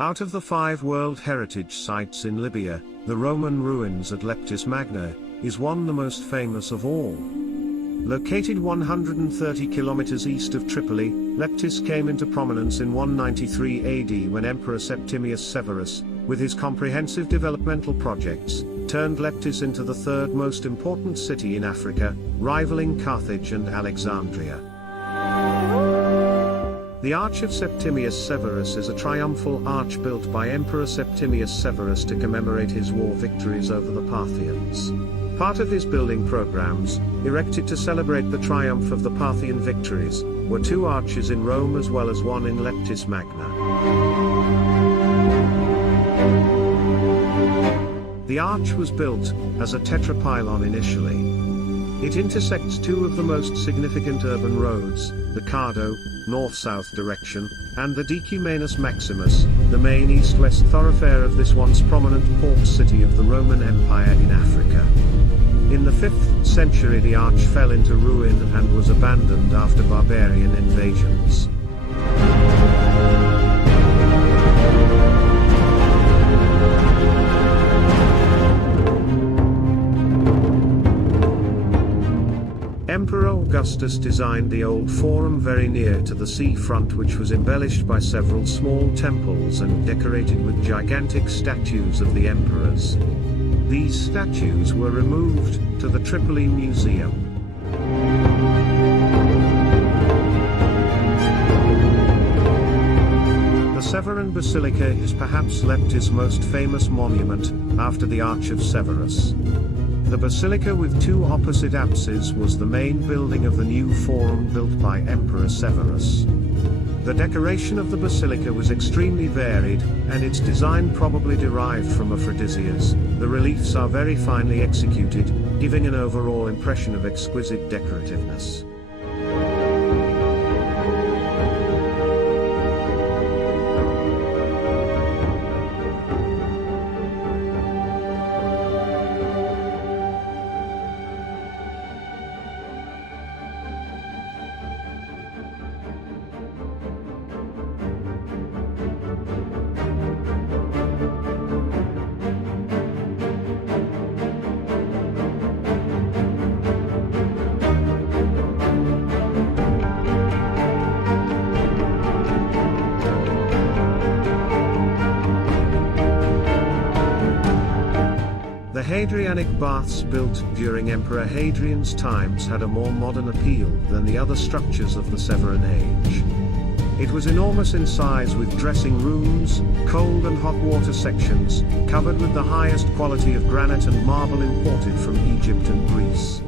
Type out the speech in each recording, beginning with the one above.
Out of the 5 World Heritage Sites in Libya, the Roman ruins at Leptis Magna is one the most famous of all. Located 130 kilometers east of Tripoli, Leptis came into prominence in 193 AD when Emperor Septimius Severus, with his comprehensive developmental projects, turned Leptis into the 3rd most important city in Africa, rivaling Carthage and Alexandria. The Arch of Septimius Severus is a triumphal arch built by Emperor Septimius Severus to commemorate his war victories over the Parthians. Part of his building programs, erected to celebrate the triumph of the Parthian victories, were 2 arches in Rome as well as one in Leptis Magna. The arch was built as a tetrapylon initially. It intersects 2 of the most significant urban roads, the Cardo, north-south direction, and the Decumanus Maximus, the main east-west thoroughfare of this once prominent port city of the Roman Empire in Africa. In the 5th century the arch fell into ruin and was abandoned after barbarian invasions. Emperor Augustus designed the old forum very near to the seafront, which was embellished by several small temples and decorated with gigantic statues of the emperors. These statues were removed to the Tripoli Museum. The Severan Basilica is perhaps Leptis' most famous monument, after the Arch of Severus. The basilica with 2 opposite apses was the main building of the new forum built by Emperor Severus. The decoration of the basilica was extremely varied, and its design probably derived from Aphrodisias. The reliefs are very finely executed, giving an overall impression of exquisite decorativeness. The Hadrianic baths built during Emperor Hadrian's times had a more modern appeal than the other structures of the Severan age. It was enormous in size with dressing rooms, cold and hot water sections, covered with the highest quality of granite and marble imported from Egypt and Greece.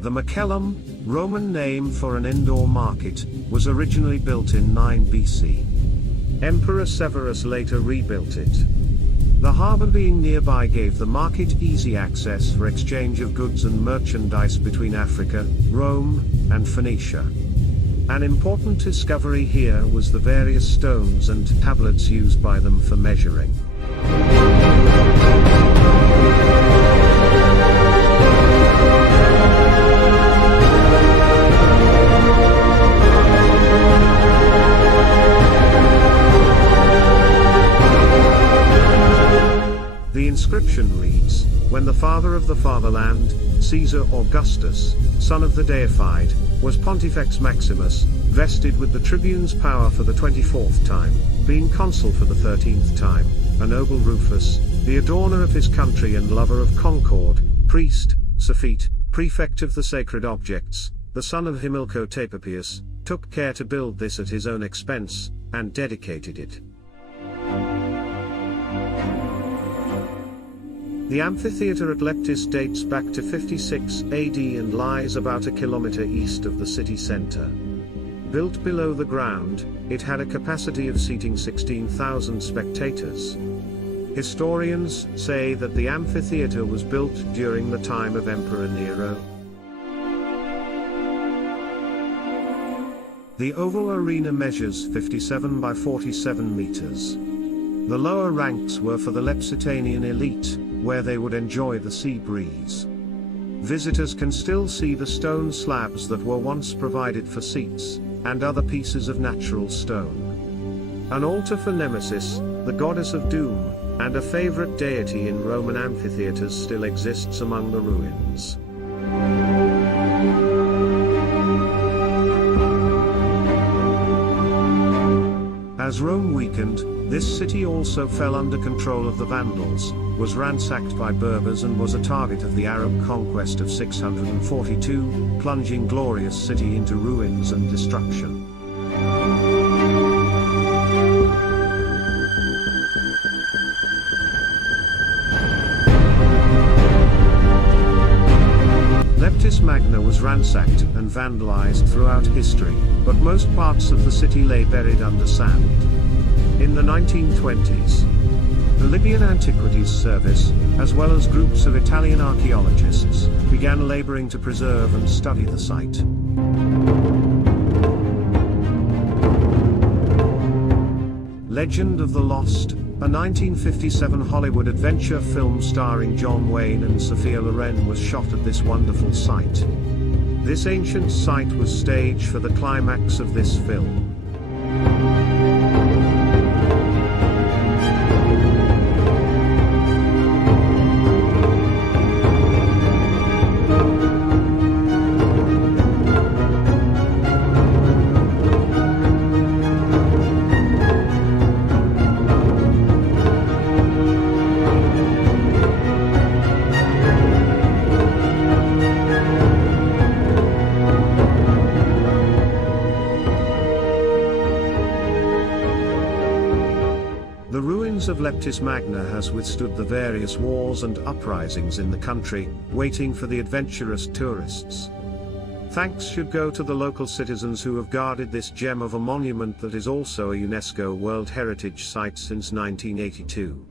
The Macellum, Roman name for an indoor market, was originally built in 9 BC. Emperor Severus later rebuilt it. The harbour being nearby gave the market easy access for exchange of goods and merchandise between Africa, Rome, and Phoenicia. An important discovery here was the various stones and tablets used by them for measuring. The inscription reads, "When the father of the fatherland, Caesar Augustus, son of the deified, was Pontifex Maximus, vested with the tribune's power for the 24th time, being consul for the 13th time, a noble Rufus, the adorner of his country and lover of concord, priest, Savfk, prefect of the sacred objects, the son of Himilco Tapapius, took care to build this at his own expense, and dedicated it." The amphitheater at Leptis dates back to 56 AD and lies about a kilometer east of the city center. Built below the ground, it had a capacity of seating 16,000 spectators. Historians say that the amphitheater was built during the time of Emperor Nero. The oval arena measures 57 by 47 meters. The lower ranks were for the Lepsitanian elite, where they would enjoy the sea breeze. Visitors can still see the stone slabs that were once provided for seats, and other pieces of natural stone. An altar for Nemesis, the goddess of doom, and a favorite deity in Roman amphitheaters still exists among the ruins. As Rome weakened, this city also fell under control of the Vandals, was ransacked by Berbers and was a target of the Arab conquest of 642, plunging glorious city into ruins and destruction. Leptis Magna was ransacked and vandalized throughout history, but most parts of the city lay buried under sand. In the 1920s, the Libyan Antiquities Service, as well as groups of Italian archaeologists, began laboring to preserve and study the site. Legend of the Lost, a 1957 Hollywood adventure film starring John Wayne and Sophia Loren, was shot at this wonderful site. This ancient site was staged for the climax of this film. The ruins of Leptis Magna has withstood the various wars and uprisings in the country, waiting for the adventurous tourists. Thanks should go to the local citizens who have guarded this gem of a monument that is also a UNESCO World Heritage Site since 1982.